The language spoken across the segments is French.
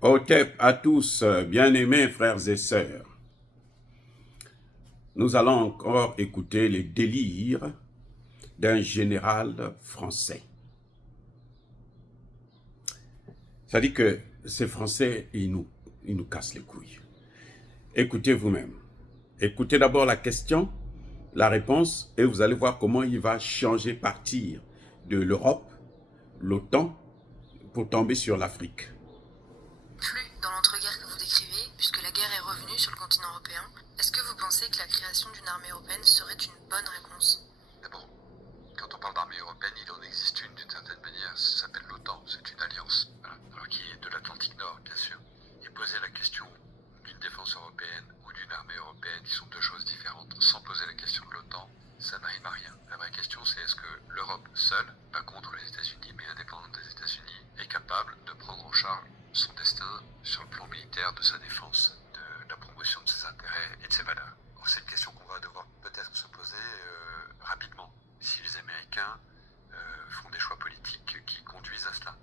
Hotep à tous, bien-aimés frères et sœurs. Nous allons encore écouter les délires d'un général français. Ça dit que ces Français, ils nous cassent les couilles. Écoutez vous-même. Écoutez d'abord la question, la réponse, et vous allez voir comment il va changer, partir de l'Europe, l'OTAN, pour tomber sur l'Afrique. Plus dans l'entre-guerre que vous décrivez, puisque la guerre est revenue sur le continent européen, est-ce que vous pensez que la création d'une armée européenne serait une bonne réponse? D'abord, quand on parle d'armée européenne, il en existe une d'une certaine manière, ça s'appelle l'OTAN, c'est une alliance, voilà. Alors qui est de l'Atlantique Nord, bien sûr. Et poser la question d'une défense européenne ou d'une armée européenne, qui sont deux choses différentes, sans poser la question de l'OTAN, ça n'arrive à rien. La vraie question, c'est est-ce que l'Europe seule, pas contre les États-Unis, mais indépendante des États-Unis, est capable de prendre en charge son destin sur le plan militaire, de sa défense, de la promotion de ses intérêts et de ses valeurs. C'est une question qu'on va devoir peut-être se poser rapidement, si les Américains font des choix politiques qui conduisent à cela.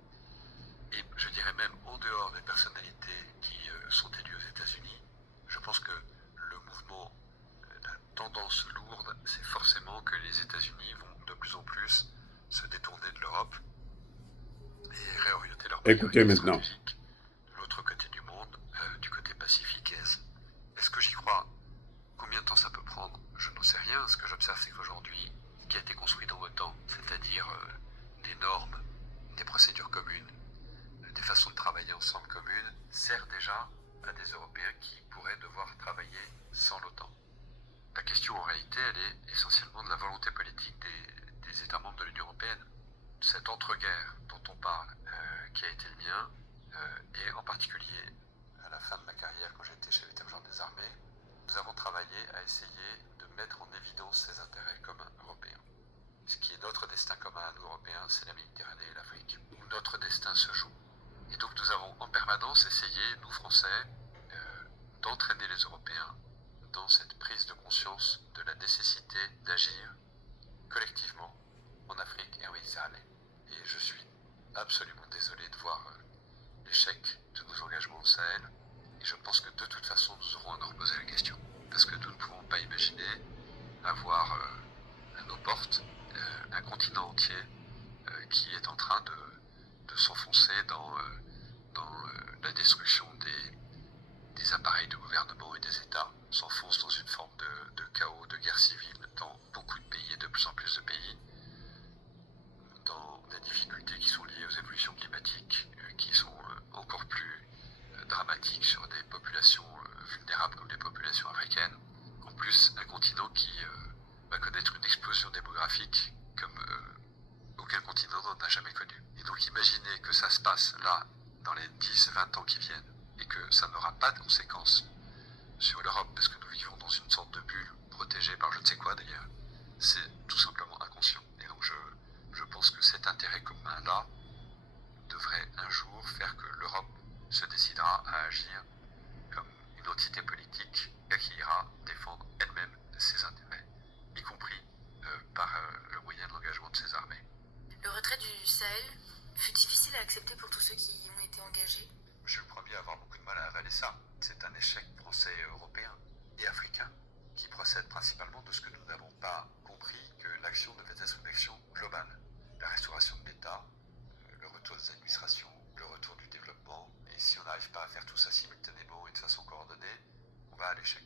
Et je dirais même en dehors des personnalités qui sont élues aux États-Unis, je pense que le mouvement, la tendance lourde, c'est forcément que les États-Unis vont de plus en plus se détourner de l'Europe et réorienter leur priorité stratégique de l'autre côté du monde, du côté pacifique. Est-ce que j'y crois? Combien de temps ça peut prendre? Je n'en sais rien. Ce que j'observe, c'est qu'aujourd'hui, ce qui a été construit dans l'OTAN, c'est-à-dire des normes, des procédures communes, des façons de travailler ensemble communes, sert déjà à des Européens qui pourraient devoir travailler sans l'OTAN. La question en réalité, elle est essentiellement de la volonté politique des États membres de l'Union européenne. Cette entre-guerre dont on parle, qui a été le mien, et en particulier à la fin de ma carrière quand j'étais chez l'état-major des armées, nous avons travaillé à essayer de mettre en évidence ces intérêts communs européens. Ce qui est notre destin commun à nous Européens, c'est la Méditerranée et l'Afrique, où notre destin se joue. Et donc nous avons en permanence essayé, nous Français, d'entraîner les Européens dans cette prise de conscience de la nécessité d'agir collectivement en Afrique et en Méditerranée. Et je suis absolument désolé de voir l'échec de nos engagements au Sahel. Et je pense que de toute façon, nous aurons à nous reposer la question. Parce que nous ne pouvons pas imaginer avoir à nos portes un continent entier qui est en train de s'enfoncer dans la destruction des appareils de gouvernement et des États, s'enfonce dans une forme de chaos, de guerre civile dans beaucoup de pays et de plus en plus de pays, dans des difficultés qui sont liées aux évolutions climatiques, qui sont encore plus dramatiques sur des populations vulnérables comme les populations africaines. En plus, un continent qui va connaître une explosion démographique comme aucun continent n'en a jamais connu. Et donc imaginez que ça se passe là, dans les 10-20 ans qui viennent, et que ça n'aura pas de conséquences sur l'Europe, parce que nous vivons dans une sorte de bulle, protégée par je ne sais quoi d'ailleurs, c'est tout simplement inconscient. Et donc je pense que cet intérêt commun-là devrait un jour faire que l'Europe se décidera à agir comme une entité politique qui ira défendre elle-même ses intérêts, y compris par le moyen de l'engagement de ses armées. Le retrait du Sahel fut difficile à accepter pour tous ceux qui y ont été engagés. Je suis le premier à avoir beaucoup de mal à avaler ça. C'est un échec français, européen et africain qui procède principalement de ce que nous n'avons pas compris, que l'action devait être une action globale. La restauration de l'État, le retour des administrations, le retour du développement. Et si on n'arrive pas à faire tout ça simultanément et de façon coordonnée, on va à l'échec.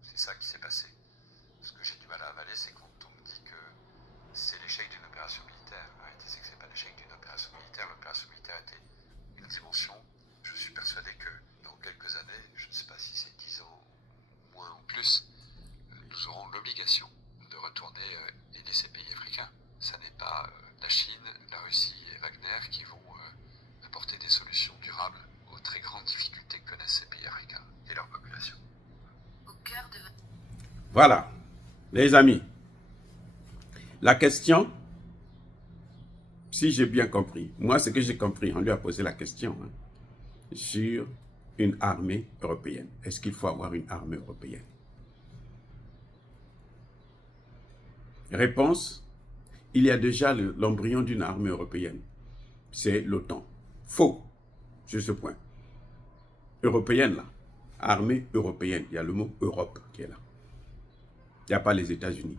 C'est ça qui s'est passé. Ce que j'ai du mal à avaler, c'est quand on me dit que c'est l'échec d'une opération militaire. La réalité, c'est que ce n'est pas l'échec d'une opération militaire. L'opération militaire était une dimension. Je suis persuadé que dans quelques années, je ne sais pas si c'est 10 ans, moins ou plus, nous aurons l'obligation de retourner aider ces pays africains. Ça n'est pas la Chine, la Russie et Wagner qui vont apporter des solutions durables aux très grandes difficultés que connaissent ces pays africains et leur population. Au cœur de votre... Voilà, les amis. La question, si j'ai bien compris, moi ce que j'ai compris, on lui a posé la question sur une armée européenne. Est-ce qu'il faut avoir une armée européenne? Réponse, il y a déjà l'embryon d'une armée européenne. C'est l'OTAN. Faux, sur ce point. européenne là. Armée européenne. Il y a le mot Europe qui est là. Il n'y a pas les États-Unis.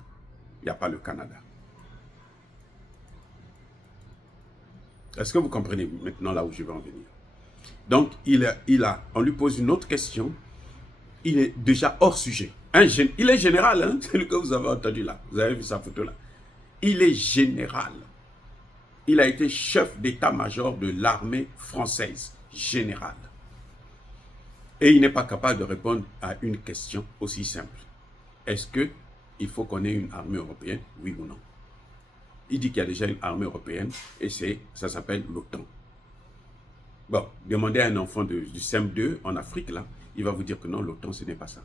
Il n'y a pas le Canada. Est-ce que vous comprenez maintenant là où je vais en venir? Donc, on lui pose une autre question. Il est déjà hors sujet. Il est général, hein, celui que vous avez entendu là. Vous avez vu sa photo là. Il est général. Il a été chef d'état-major de l'armée française. Général. Et il n'est pas capable de répondre à une question aussi simple. Est-ce qu'il faut qu'on ait une armée européenne, oui ou non? Il dit qu'il y a déjà une armée européenne et ça s'appelle l'OTAN. Bon, demandez à un enfant du CM2 en Afrique, là, il va vous dire que non, l'OTAN, ce n'est pas ça.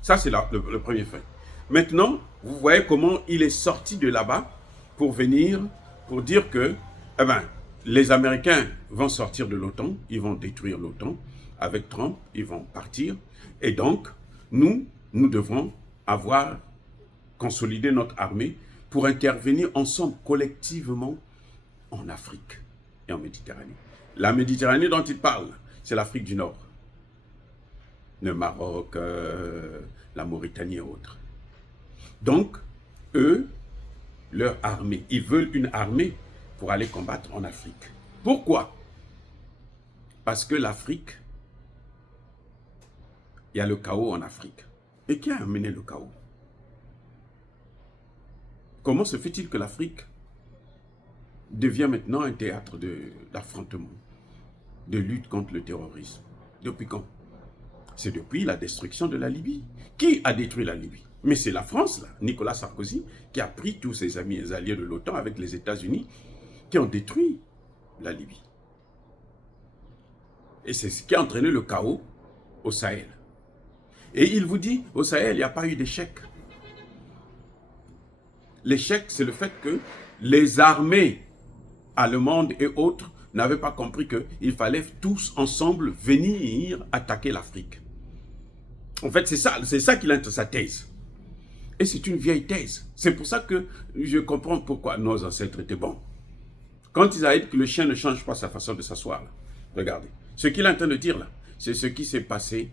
Ça, c'est le premier fait. Maintenant, vous voyez comment il est sorti de là-bas pour venir, pour dire que eh ben, les Américains vont sortir de l'OTAN, ils vont détruire l'OTAN. Avec Trump, ils vont partir. Et donc, nous devrons avoir consolidé notre armée pour intervenir ensemble, collectivement, en Afrique et en Méditerranée. La Méditerranée dont il parle, c'est l'Afrique du Nord. Le Maroc, la Mauritanie et autres. Donc, eux, leur armée, ils veulent une armée pour aller combattre en Afrique. Pourquoi? Parce que l'Afrique, il y a le chaos en Afrique. Et qui a amené le chaos? Comment se fait-il que l'Afrique devient maintenant un théâtre d'affrontement, de lutte contre le terrorisme? Depuis quand? C'est depuis la destruction de la Libye. Qui a détruit la Libye? Mais c'est la France, là, Nicolas Sarkozy, qui a pris tous ses amis et alliés de l'OTAN avec les États-Unis, qui ont détruit la Libye. Et c'est ce qui a entraîné le chaos au Sahel. Et il vous dit, au Sahel, il n'y a pas eu d'échec. L'échec, c'est le fait que les armées allemandes et autres n'avaient pas compris qu'il fallait tous ensemble venir attaquer l'Afrique. En fait, c'est ça qu'il a entre sa thèse. Et c'est une vieille thèse. C'est pour ça que je comprends pourquoi nos ancêtres étaient bons. Quand ils avaient dit que le chien ne change pas sa façon de s'asseoir, regardez. Ce qu'il est en train de dire là, c'est ce qui s'est passé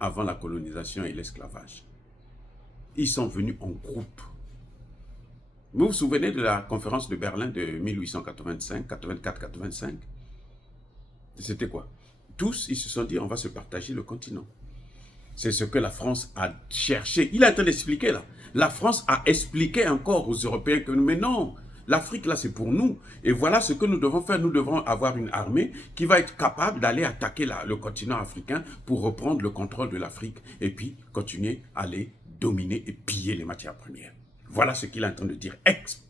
avant la colonisation et l'esclavage. Ils sont venus en groupe. Vous vous souvenez de la conférence de Berlin de 1885, 84, 85? C'était quoi? Tous, ils se sont dit, on va se partager le continent. C'est ce que la France a cherché. Il est en train d'expliquer là. La France a expliqué encore aux Européens que, mais non, l'Afrique là c'est pour nous. Et voilà ce que nous devons faire. Nous devons avoir une armée qui va être capable d'aller attaquer le continent africain pour reprendre le contrôle de l'Afrique et puis continuer à les dominer et piller les matières premières. Voilà ce qu'il est en train de dire.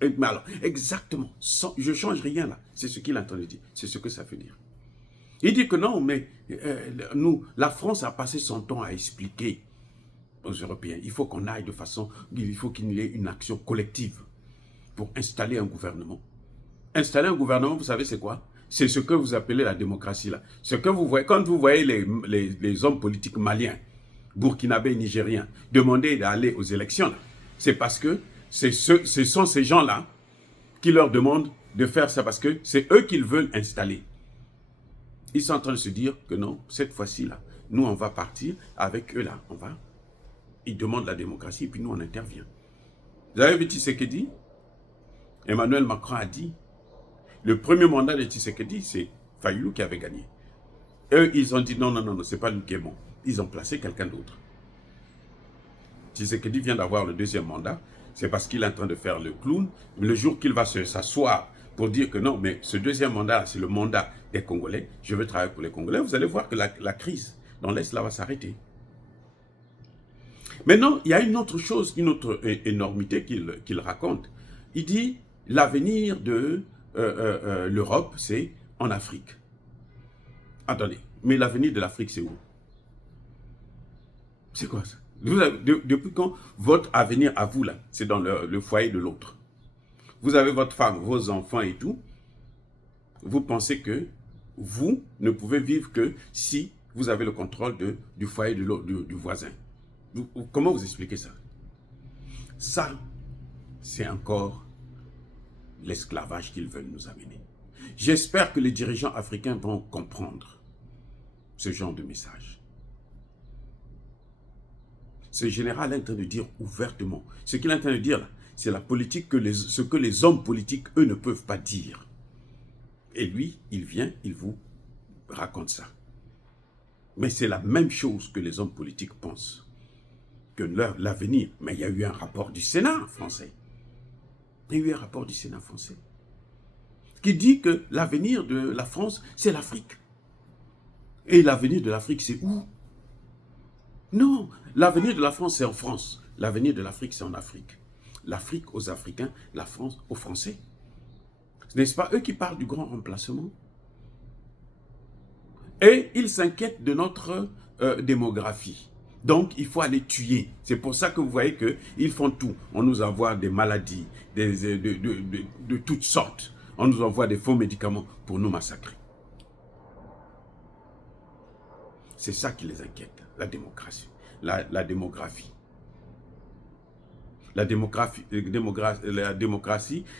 Mais alors, exactement, je ne change rien là. C'est ce qu'il est en train de dire. C'est ce que ça veut dire. Il dit que non, mais la France a passé son temps à expliquer aux Européens. Il faut qu'on aille de façon, il faut qu'il y ait une action collective pour installer un gouvernement. Installer un gouvernement, vous savez c'est quoi? C'est ce que vous appelez la démocratie là. Ce que vous voyez, quand vous voyez les hommes politiques maliens, burkinabés, nigériens, demander d'aller aux élections, c'est parce que ce sont ces gens-là qui leur demandent de faire ça parce que c'est eux qu'ils veulent installer. Ils sont en train de se dire que non, cette fois-ci là, nous on va partir avec eux là, ils demandent la démocratie et puis nous on intervient. Vous avez vu Tshisekedi? Emmanuel Macron a dit, le premier mandat de Tshisekedi, c'est Fayulu qui avait gagné. Eux, ils ont dit non, non, non, non, c'est pas lui qui est bon. Ils ont placé quelqu'un d'autre. Tshisekedi vient d'avoir le deuxième mandat, c'est parce qu'il est en train de faire le clown. Le jour qu'il va s'asseoir pour dire que non, mais ce deuxième mandat, c'est le mandat des Congolais, je veux travailler pour les Congolais, vous allez voir que la crise dans l'Est, là, va s'arrêter. Maintenant, il y a une autre chose, une autre énormité qu'il raconte. Il dit, l'avenir de l'Europe, c'est en Afrique. Attendez, mais l'avenir de l'Afrique, c'est où? C'est quoi ça? Depuis quand votre avenir à vous, là, c'est dans le foyer de l'autre? Vous avez votre femme, vos enfants et tout. Vous pensez que vous ne pouvez vivre que si vous avez le contrôle du foyer du voisin. Comment vous expliquez ça? Ça, c'est encore l'esclavage qu'ils veulent nous amener. J'espère que les dirigeants africains vont comprendre ce genre de message. Ce général est en train de dire ouvertement. Ce qu'il est en train de dire là, c'est la politique, ce que les hommes politiques, eux, ne peuvent pas dire. Et lui, il vient, il vous raconte ça. Mais c'est la même chose que les hommes politiques pensent. Que l'avenir. Mais il y a eu un rapport du Sénat français. Il y a eu un rapport du Sénat français qui dit que l'avenir de la France, c'est l'Afrique. Et l'avenir de l'Afrique, c'est où? Non, l'avenir de la France, c'est en France. L'avenir de l'Afrique, c'est en Afrique. L'Afrique aux Africains, la France aux Français. N'est-ce pas eux qui parlent du grand remplacement? Et ils s'inquiètent de notre démographie. Donc, il faut aller tuer. C'est pour ça que vous voyez qu'ils font tout. On nous envoie des maladies, de toutes sortes. On nous envoie des faux médicaments pour nous massacrer. C'est ça qui les inquiète, la démocratie. La démographie. La démocratie,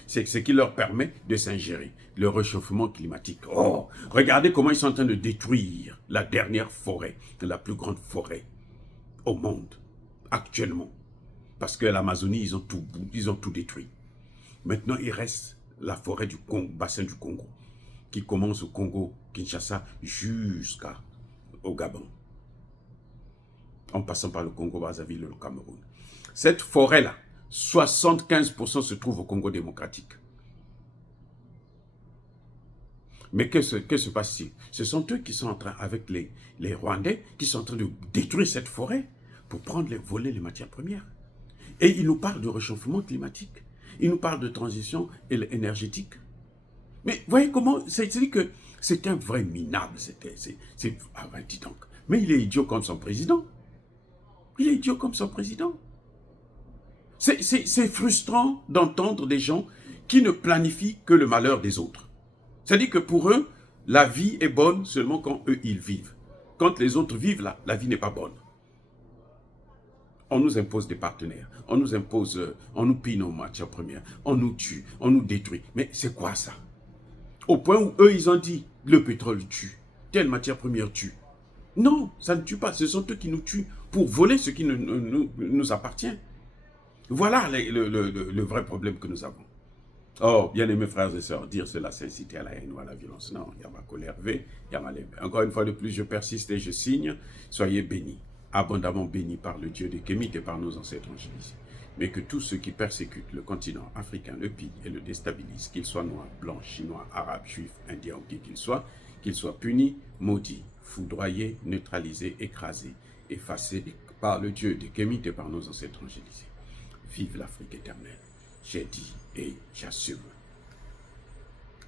c'est ce qui leur permet de s'ingérer. Le réchauffement climatique. Oh, regardez comment ils sont en train de détruire la dernière forêt, la plus grande forêt au monde, actuellement. Parce que l'Amazonie, ils ont tout détruit. Maintenant, il reste la forêt du Congo, bassin du Congo, qui commence au Congo, Kinshasa, jusqu'au Gabon. En passant par le Congo, Brazzaville et le Cameroun. Cette forêt-là, 75% se trouve au Congo démocratique. Mais que se passe-t-il? Ce sont eux qui sont en train, avec les Rwandais, qui sont en train de détruire cette forêt pour voler les matières premières. Et ils nous parlent de réchauffement climatique. Ils nous parlent de transition énergétique. Mais voyez comment, c'est-à-dire que c'est un vrai minable. Ah ben dis donc. Mais il est idiot comme son président. Il est idiot comme son président. C'est frustrant d'entendre des gens qui ne planifient que le malheur des autres. C'est-à-dire que pour eux, la vie est bonne seulement quand eux, ils vivent. Quand les autres vivent là, la vie n'est pas bonne. On nous impose des partenaires, on nous impose, on nous pille nos matières premières, on nous tue, on nous détruit. Mais c'est quoi ça? Au point où eux, ils ont dit, le pétrole tue, telle matière première tue. Non, ça ne tue pas, ce sont eux qui nous tuent pour voler ce qui nous appartient. Voilà le vrai problème que nous avons. Oh, bien-aimés frères et sœurs, dire cela, c'est inciter à la haine ou à la violence. Non, il y a ma colère V, il y a ma lèvre. Encore une fois de plus, je persiste et je signe. Soyez bénis, abondamment bénis par le Dieu des Kémites et par nos ancêtres angélisés. Mais que tous ceux qui persécutent le continent africain le pillent et le déstabilisent, qu'ils soient noirs, blancs, chinois, arabes, juifs, indiens ou qui qu'ils soient punis, maudits, foudroyés, neutralisés, écrasés, effacés par le Dieu des Kémites et par nos ancêtres angélisés. Vive l'Afrique éternelle. J'ai dit et j'assume.